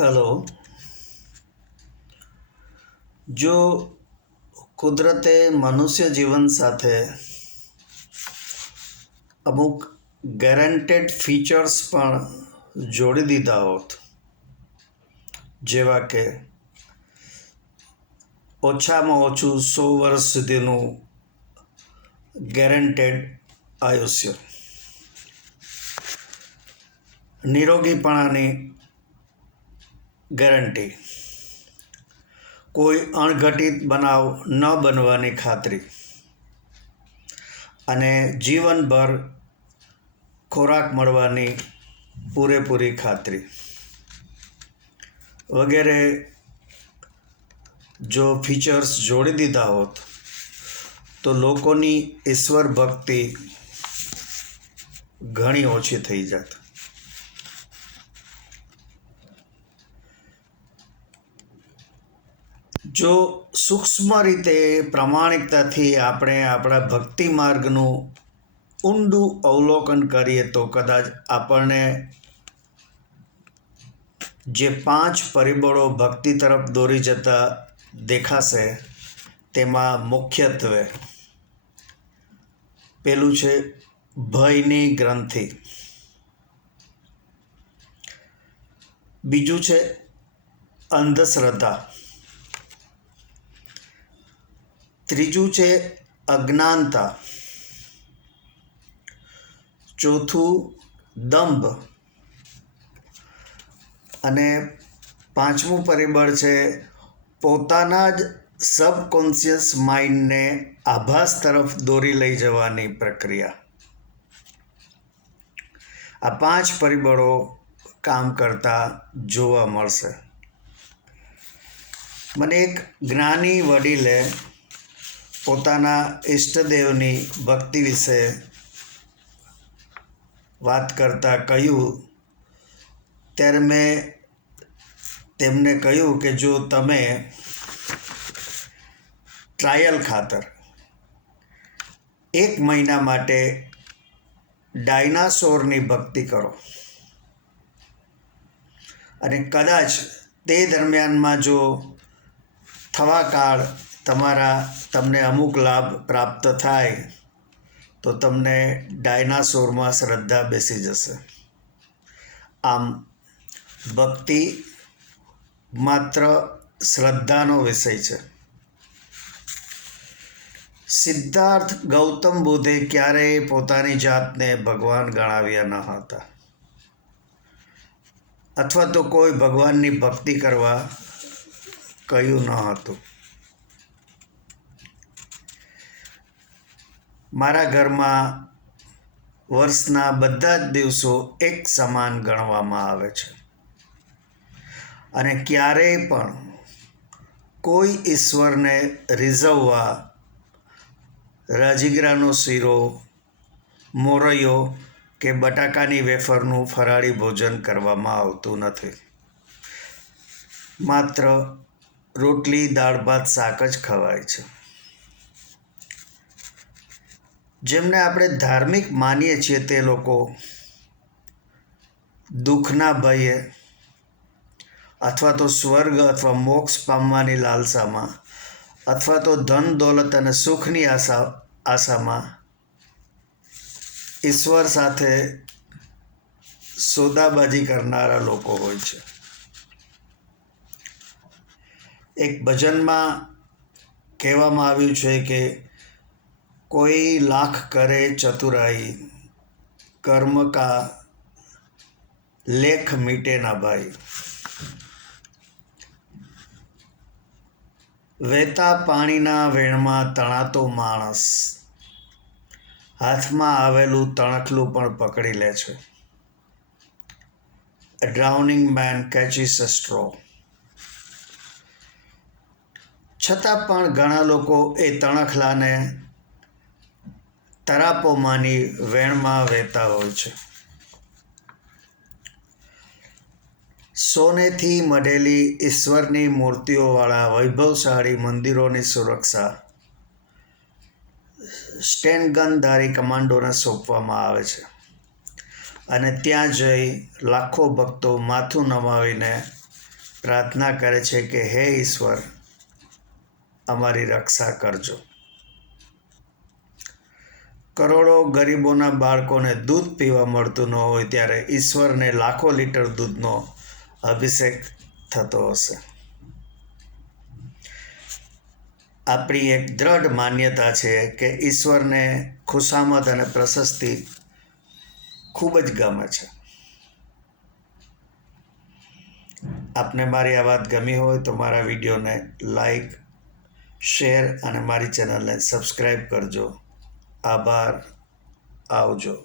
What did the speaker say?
Hello. જો કુદરતે મનુષ્ય જીવન સાથે અમુક ગેરંટેડ ફીચર્સ પણ જોડી દીધા હોત, જેવા કે ઓછામાં ઓછું સો વર્ષ સુધીનું ગેરંટેડ આયુષ્ય. નિરોગીપણાની ગેરંટી. કોઈ અણઘટિત બનાવ ન બનવાની ખાતરી. અને જીવનભર ખોરાક મળવાની પૂરેપૂરી ખાતરી. વગેરે જો ફીચર્સ જોડી દીધા હોત, તો લોકોની ઈશ્વર ભક્તિ ઘણી ઓછી થઈ જાત. જો સૂક્ષ્મ રીતે પ્રામાણિકતાથી આપણે આપણા ભક્તિ માર્ગનું ઊંડું અવલોકન કરીએ તો કદાચ આપણને જે પાંચ પરિબળો ભક્તિ તરફ દોરી જતા દેખાશે, તેમાં મુખ્યત્વે પેલું છે ભયની ગ્રંથિ. બીજું છે અંધશ્રદ્ધા. ત્રીજું છે અજ્ઞાનતા. ચોથું દંભ. અને પાંચમું પરિબળ છે પોતાના જ સબકોન્શિયસ માઇન્ડને આભાસ તરફ દોરી લઈ જવાની પ્રક્રિયા. આ પાંચ પરિબળો કામ કરતા જોવા મળશે. મને એક જ્ઞાની વડીલે પોતાના ઈષ્ટદેવની ભક્તિ વિશે વાત કરતા કહ્યું, ત્યારે મેં તેમને કહ્યું કે જો તમે ટ્રાયલ ખાતર એક મહિના માટે ડાયનાસોરની ભક્તિ કરો. અને કદાચ તે દરમિયાનમાં જો થવા કાળ તમારા તમને અમુક લાભ પ્રાપ્ત થાય, તો તમને ડાયનાસોરમાં શ્રદ્ધા બેસી જશે. આમ, ભક્તિ માત્ર શ્રદ્ધાનો વિષય છે. સિદ્ધાર્થ ગૌતમ બુદ્ધે ક્યારેય પોતાની જાતને ભગવાન ગણાવ્યા ન હતા. અથવા તો કોઈ ભગવાનની ભક્તિ કરવા કહ્યું ન હતું. મારા ઘરમાં વર્ષના બધા જ દિવસો એક સમાન ગણવામાં આવે છે. અને ક્યારેય પણ કોઈ ઈશ્વરને રીઝવવા રાજીગરાનો શીરો, મોરૈયો કે બટાકાની વેફરનું ફરાળી ભોજન કરવામાં આવતું નથી. માત્ર રોટલી, દાળ, ભાત, શાક જ ખવાય છે. જેમને આપણે ધાર્મિક માનીએ છીએ તે લોકો. દુઃખના ભયે અથવા તો સ્વર્ગ અથવા મોક્ષ પામવાની લાલસામાં અથવા તો ધન, દોલત અને સુખની આશા, આશામાં ઈશ્વર સાથે સોદાબાજી કરનારા લોકો હોય છે. એક ભજનમાં કહેવામાં આવ્યું છે કે કોઈ લાખ કરે ચતુરાઈ, કર્મ કા લેખ મીટે ના ભાઈ. વહેતા પાણીના વેણમાં તણાતો માણસ. હાથમાં આવેલું તણખલું પણ પકડી લે છે. A drowning man straw. છતાં પણ ઘણા લોકો એ તણખલાને તરાપોમાંની વેણમાં વહેતા હોય છે. સોનેથી મઢેલી ઈશ્વરની મૂર્તિઓવાળા વૈભવશાળી મંદિરોની સુરક્ષા. સ્ટેનગનધારી કમાન્ડોને સોંપવામાં આવે છે. અને ત્યાં જઈ લાખો ભક્તો માથું નમાવીને પ્રાર્થના કરે છે કે, હે ઈશ્વર, અમારી રક્ષા કરજો. કરોડો ગરીબોના બાળકોને દૂધ પીવા મળતું ન હોય ત્યારે ઈશ્વરને લાખો લીટર દૂધનો અભિષેક થતો હશે. આપણી એક દ્રઢ માન્યતા છે કે ઈશ્વરને ખુશામત અને પ્રશસ્તિ ખૂબ જ ગમે છે. આપને મારી આ વાત ગમી હોય તો મારા વિડીયોને લાઈક, શેર અને મારી ચેનલને સબસ્ક્રાઈબ કરજો. આભાર. આવજો.